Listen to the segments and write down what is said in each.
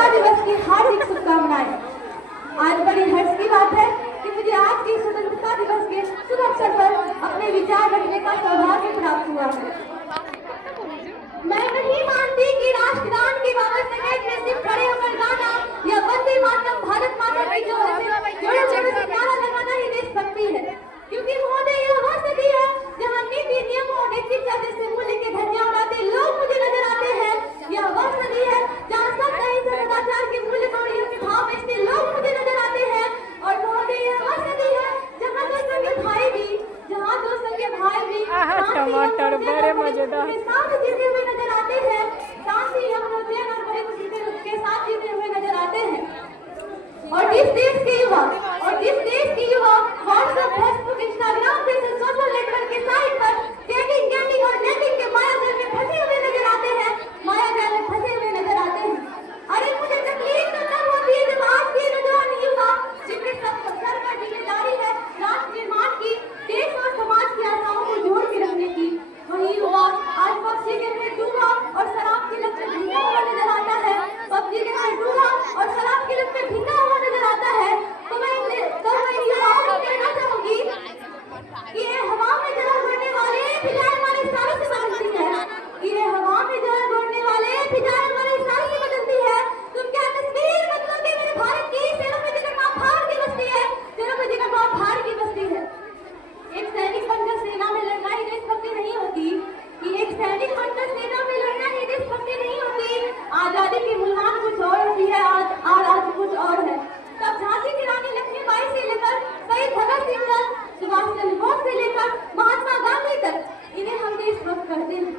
स्वतंत्रता दिवस की हार्दिक शुभकामनाएं। आज बड़ी हर्ष की बात है कि मुझे आज के स्वतंत्रता दिवस के शुभ अवसर पर अपने विचार रखने का सौभाग्य प्राप्त हुआ है। मैं नहीं मानती कि राष्ट्रगान की बाबत में सिर्फ खड़े होकर गाना या वंदे मातरम भारत माता की जोड़ों से नारा लगाना ही देशभक्ति है, क्योंकि महोदय यह वह सदी है जहाँ नीति नियमों और नैतिक जैसे मूल्य के धज्जियां उड़ाते लोग मुझे नजर आते हैं। यह वह सदी है जहाँ सत्य अहिंसा सदाचार के मूल्य गौरव के भाव बेचते लोग मुझे नजर आते हैं। और महोदय यह वह सदी है जहाँ दो संगे भाई भी टमाटर बड़े मजेदार साथ जीते हुए नजर आते हैं। शांति और बड़े मुसीबत के साथ जीते हुए नजर आते हैं। और जिस देश के युवा व्हाट्सएप, फेसबुक, इंस्टाग्राम जैसे सोशल नेटवर्क के साइट पर चैटिंग और नेटिंग के मायाजाल में फंसे हुए नजर आते हैं, अरे मुझे तकलीफ तो तब होती है जब आज के नौजवान युवा जिनके सर पर जिम्मेदारी है राष्ट्र निर्माण की, देश और समाज की आशाओं को जोड़ के रखने की, वही युवा आज पबजी के में डूबा और शराब की लत में भीगा हुआ नजर आता है। तो मैं युवाओं को कहना चाहूंगी कि ये हवा में जल बढ़ने वाले फिजाएं हमारे इशारों से बदलती है, तुम क्या तस्वीर बदलोगे मेरे भारत की? शहरों में जगह मां भार की बस्ती है, एक सैनिक बनकर सेना में लड़ना ही देशभक्ति नहीं होती, आजादी की मूल्यांकन कुछ और होती है और आज कुछ और है। तब झांसी की रानी लक्ष्मीबाई से लेकर शहीद भगत सिंह तक, सुभाष चंद्र बोस से लेकर महात्मा गांधी तक इन्हें हम देशभक्त करते हैं।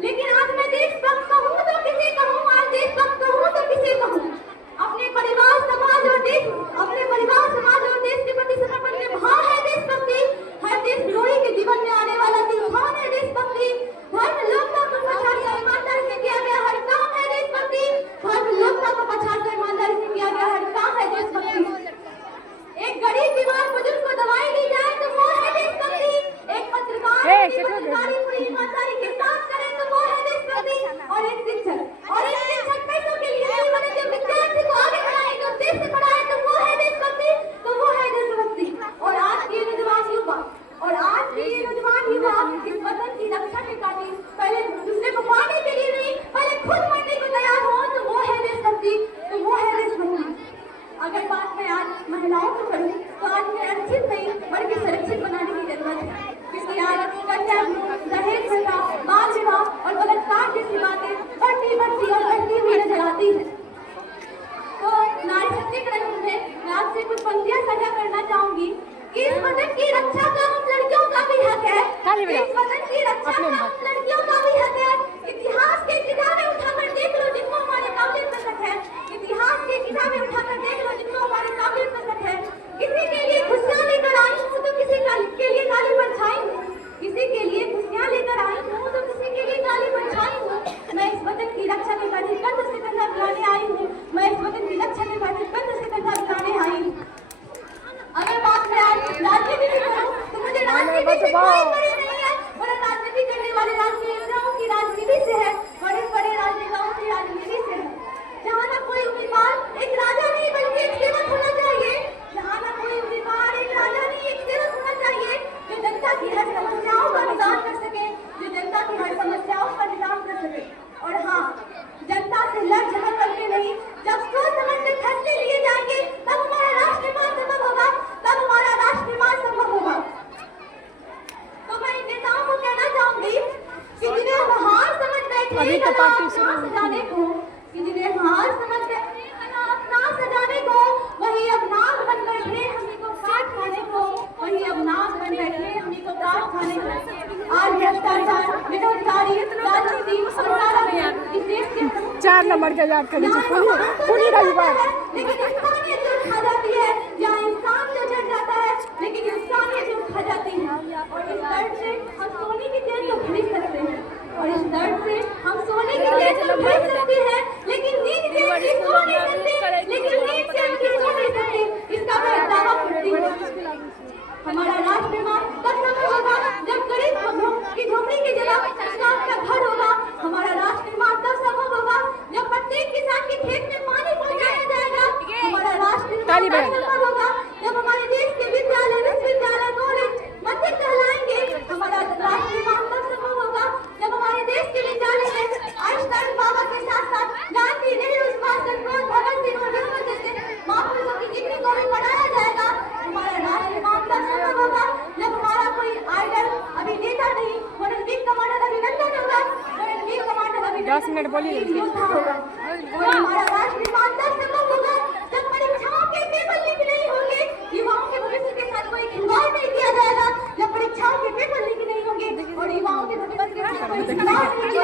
लेकिन आज मैं देशभक्त कहूँ तो किसे कहूँ, अपने परिवार समाज और देश के प्रति समर्पण के भाव है देशभक्ति। हर देशद्रोही के जीवन में आने वाला तूफान है देशभक्ति। धर्म लोकता को पछाड़कर ईमानदारी से किया गया हर काम है देशभक्ति। एक गरीब बीमार बुजुर्ग को दवाई दी जाए तो वो है देशभक्ति। एक पत्रकार पत्रकारी पूरी ईमानदारी के साथ करे तो वो है देशभक्ति। और एक शिक्षक पैसों के लिए नहीं बने, जो विद्यार्थी को आगे बढ़ाए, जो देश से पढ़ाए तो वो है देशभक्ति। और आज के नौजवान युवा इस वतन की रक्षा के खातिर पहले दूसरे को पाने के लिए नहीं, पहले खुद मरने को तैयार हो तो वो है देशभक्ति। अगर बात मैं आज महिलाओं को करूं तो आज मैं रक्षित नहीं बल्कि सुरक्षित बनाने की जरूरत है, क्योंकि आज कन्या दहेज प्रथा, बाल विवाह और बलात्कार जैसी बातें बढ़ती हुई नजर आती है। तो नारी सशक्तिकरण में मैं आपसे कुछ पंक्तियां साझा करना चाहूंगी। इस वतन की रक्षा का हम लड़कियों का भी हक है, इतिहास के किताबें उठाकर देख लो जिनको हमारे काबिलियत पर शक है, किसी के लिए खुशियां लेकर आई हूँ तो किसी के लिए गाली परछाई हूँ, मैं इस वतन की रक्षा में बड़ी कंध से कंधा मिलाने आई हूँ, अगर बात मैं आज राजनीति की करूँ तो मुझे राजनीति से कोई बड़ी नहीं है, बड़े राजनीति करने वाले राजनेताओं की राजनीति से है, बड़े राजनेताओं की राजनीति से है। जहाँ ना कोई उम्मीदवार एक राजा नहीं बल्कि एक सेवक होना चाहिए, जो जनता की हर समस्याओं का निदान कर सके, और हाँ, जनता से लड़ झगड़ करके नहीं, जब सोच समझ के फैसले लिए जाएंगे तब हमारा राष्ट्र निर्माण संभव होगा। तो मैं इन नेताओं को कहना चाहूंगी कि जिन्हें हार समझ बैठे जिन्हें हार समझ बैठे अपना सजाने को, वही अब नाग बन बैठे हमी को काट खाने को, आज भ्रष्टाचार, बेरोजगारी, राजनीति और इस देश के 4 नंबर के याद कर लीजिए पूरी रविवार। लेकिन इंसानियत जो खा जाती है, जहाँ इंसान जो जड़ जाता है लेकिन इंसानियत जो खा जाती है। और इस दर्द से हम सोने की जेल तो खरीद सकते हैं, लेकिन नींद से हम सो नहीं सकते, इसका मैं दावा करती हूँ। हमारा राष्ट्र निर्माण तब संभव होगा जब गरीब की झोपड़ी की जगह किसान का घर होगा। हमारा राष्ट्र निर्माण तब संभव होगा जब प्रत्येक किसान के खेत में पानी बोली एक योद्धा होगा और हमारा राष्ट्र निर्माण तब संभव होगा जब परीक्षाओं के पेपर लीक नहीं होंगे, युवाओं के भविष्य के साथ कोई खिलवाड़ नहीं किया जाएगा, जब परीक्षाओं के पेपर लीक नहीं होंगे और युवाओं के भविष्य के साथ कोई खिलवाड़ नहीं किया